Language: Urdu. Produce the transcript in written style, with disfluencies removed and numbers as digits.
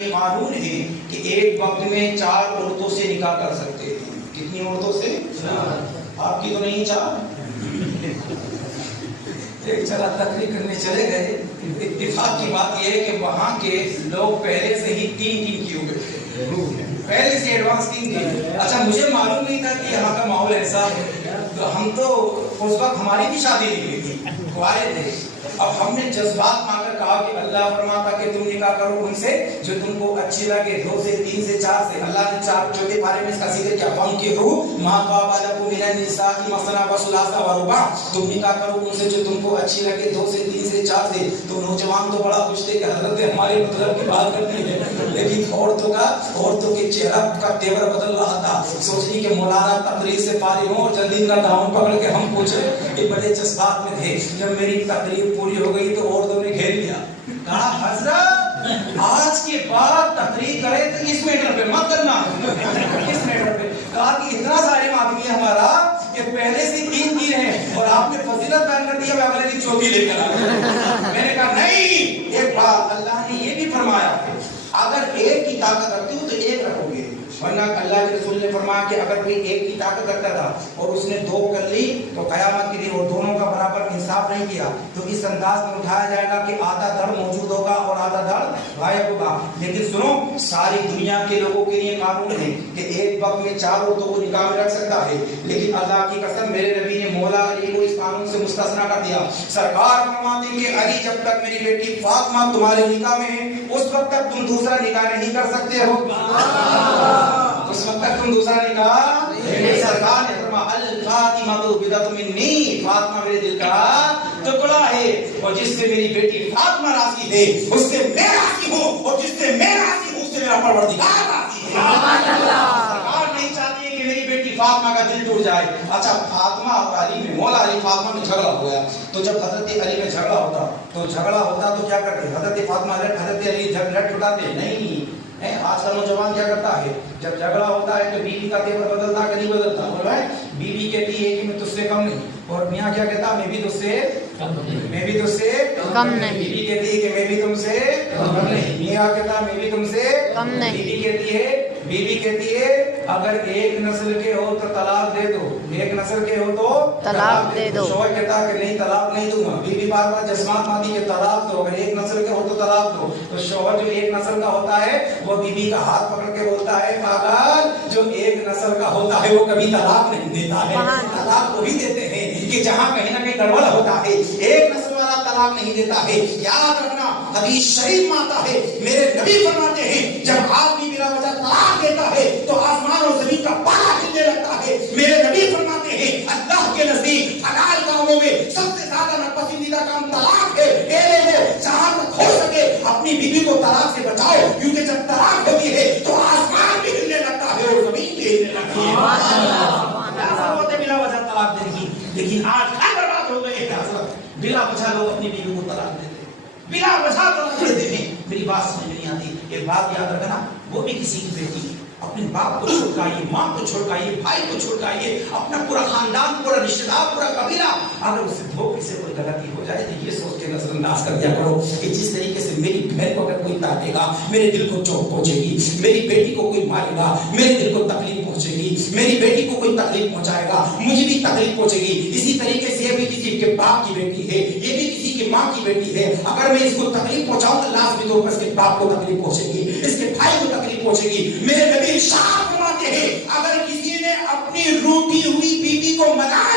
قانون ہے کہ ایک وقت میں 4 عورتوں سے نکاح کر سکتے ہیں. کتنی عورتوں سے؟ 4. آپ کی تو نہیں 4. ایک چلا تقریر کرنے چلے گئے. اتفاق کی بات یہ ہے کہ وہاں کے لوگ پہلے سے ہی 3 کیے ہوئے تھے, پہلے سے ایڈوانس 3 تھے. اچھا مجھے معلوم نہیں تھا کہ یہاں کا ماحول ایسا ہے, تو ہم تو اس وقت ہماری بھی شادی نہیں ہوئی تھی, کھوائے تھے. اب ہم نے جذبات میں آ کر کہا کہ اللہ فرماتا کہ تم نکاح کرو ان سے جو تم کو اچھی لگے, 2 سے 3 سے 4 سے. اللہ نے 4 چوتھے پارے میں اس کا ذکر کیا, فن کے رو ماں باپ لکم من النساء مثنی و ثلاث و رباع, تم نکاح کرو ان سے جو تم کو اچھی لگے 2 سے 3 سے 4 سے. تو نوجوان تو بڑا خوش تھے کہ حضرت ہمارے مطلب کی بات کرتی ہے, لیکن عورتوں کے چہرہ کا تیور بدل رہا تھا. سوچنی کہ مولانا تقریر سے فارغ ہوں اور جلدی کا دامن پکڑ کے ہم پوچھے کہ بڑے جذبات میں تھے. جب میری تقریر پوری ہو گئی تو عورتوں نے گھیر لیا, کہا حضرت آج کے بعد تقریر کرے تو اس میٹر پہ مت کرنا, اس میٹر پہ. کہا کہ اتنا ظالم آدمی ہے ہمارا کہ پہلے سے 3 کی ہیں اور آپ نے فضیلت بیان کر دیا, میں اگلے دن 4 لے کر آیا. میں نے کہا نہیں, ایک بات اللہ نے یہ بھی فرمایا اگر 1 کی طاقت رکھتے ہو تو 1 رکھو گے, ورنہ اللہ کے رسول نے فرمایا کہ اگر کوئی 1 کی طاقت رکھتا تھا اور اس نے 2 کر لی تو قیامت کے دن اور دونوں کا برابر انصاف نہیں کیا تو اس انداز میں اٹھایا جائے گا کہ آدھا دڑ موجود ہوگا اور آدھا دڑ غائب ہوگا. لیکن سنو, ساری دنیا کے لوگوں کے لیے قانون ہے کہ ایک وقت میں 4 عورتوں کو نکاح میں رکھ سکتا ہے, لیکن اللہ کی قسم میرے نبی نے مولا علی کو اس قانون سے مستثنا کر دیا. سرکار فرماتے ہیں کہ علی جب تک میری بیٹی فاطمہ تمہارے نکاح میں ہے اس وقت تک تم دوسرا نکاح نہیں کر سکتے ہو, اس وقت تک تم دوسرا نکاح. سرکار نے فرمایا الفاطمہ تو بدعت منی, فاطمہ میرے دل کا ٹکڑا ہے, اور جس سے میری بیٹی فاطمہ راضی ہے اس سے میں راضی ہوں, اور جس سے میں راضی ہوں اس سے میرا پروردگار راضی ہے. سرکار نہیں چاہتی ہے کہ میری بیٹی فاطمہ کا دل ٹوٹ جائے. اچھا فاطمہ اور علی میں, مولا علی فاطمہ میں جھگڑا ہو گیا, تو جب حضرت علی میں جھگڑا ہوتا تو کیا کرتے, حضرت فاطمہ حضرت علی جھگڑا چھڑاتے نہیں. آج کا نوجوان کیا کرتا ہے, جب جھگڑا ہوتا ہے تو بیوی کا تیور بدلتا کہ نہیں بدلتا, بول رہا ہے بیوی کہتی ہے کہ میں تجھ سے کم نہیں, اور میاں کیا کہتا میں بھی تجھ سے کم نہیں. بیوی کہتی ہے کہ میں بھی تم سے کم نہیں, میاں کہتا میں بھی تم سے کم نہیں. بیوی کہتی ہے اگر 1 نسل کے ہو تو طلاق دے دو, 1 نسل کے ہو تو طلاق دے دو. شوہر کہتا کہ نہیں طلاق نہیں دوں گا. بیوی بار بار جسمات ماتی کہ طلاق دو, اگر 1 نسل کے ہو تو طلاق دو. تو شوہر جو 1 نسل کا ہوتا ہے وہ بیوی کا ہاتھ پکڑ کے بولتا ہے پاگل, جو 1 نسل کا ہوتا ہے وہ کبھی طلاق نہیں دیتا ہے. طلاق وہ بھی دیتے ہیں کہ جہاں کہیں نہ کہیں گڑبڑ ہوتا ہے, 1 نسل والا طلاق نہیں دیتا ہے. یاد رکھنا حدیث شریف میں آتا ہے, میرے نبی فرماتے ہیں جب آدمی بلا وجہ طلاق دیتا ہے تو آسمان اور زمین کا پارا ہلنے لگتا ہے. میرے نبی فرماتے ہیں اللہ کے نزدیک حلال کاموں میں سب سے زیادہ ناپسندیدہ کام طلاق ہے. جہاں تک ہو سکے اپنی بیوی کو طلاق سے بچاؤ, کیونکہ جب طلاق ہوتی ہے تو آسمان بھی ہلنے لگتا ہے اور زمین بھی ہلنے لگتی ہے. بلا وجہ طلاق دے گی, لیکن آج کیا برباد ہو گئے بلا وجہ لوگ اپنی بیوی کو طلاق دیتے ہیں, بلا وجہ طلاق دیتے ہیں. میری بات سمجھ نہیں آتی. ایک بات یاد رکھنا, وہ بھی کسی کی بیٹی, اپنے باپ کو چھوڑکائیے, ماں کو چھوڑکائیے, بھائی کو چھوڑکائیے, اپنا پورا خاندان, پورا رشتہ دار, پورا قبیلہ, اگر اس سے دھوکے سے کوئی غلطی ہو جائے تو یہ سوچ کے نظر انداز کر دیا کرو کہ جس طریقے سے میری بہن کو اگر کوئی تاکے گا میرے دل کو چوٹ پہنچے گی, میری بیٹی کو کوئی مارے گا میرے دل کو تکلیف پہنچے گی, میری بیٹی کو کوئی تکلیف پہنچائے گا مجھے بھی تکلیف پہنچے گی. اسی طریقے سے یہ بھی کسی کے باپ کی بیٹی ہے, یہ بھی کسی کی ماں کی بیٹی ہے. اگر میں اس کو تکلیف پہنچاؤں تو لازمی طور پر اس کے باپ کو تکلیف پہنچے گی, اس کے بھائی کو تکلیف پہنچے گی. میرے نبی ارشاد فرماتے ہیں اگر کسی نے اپنی روٹی ہوئی بیوی کو منایا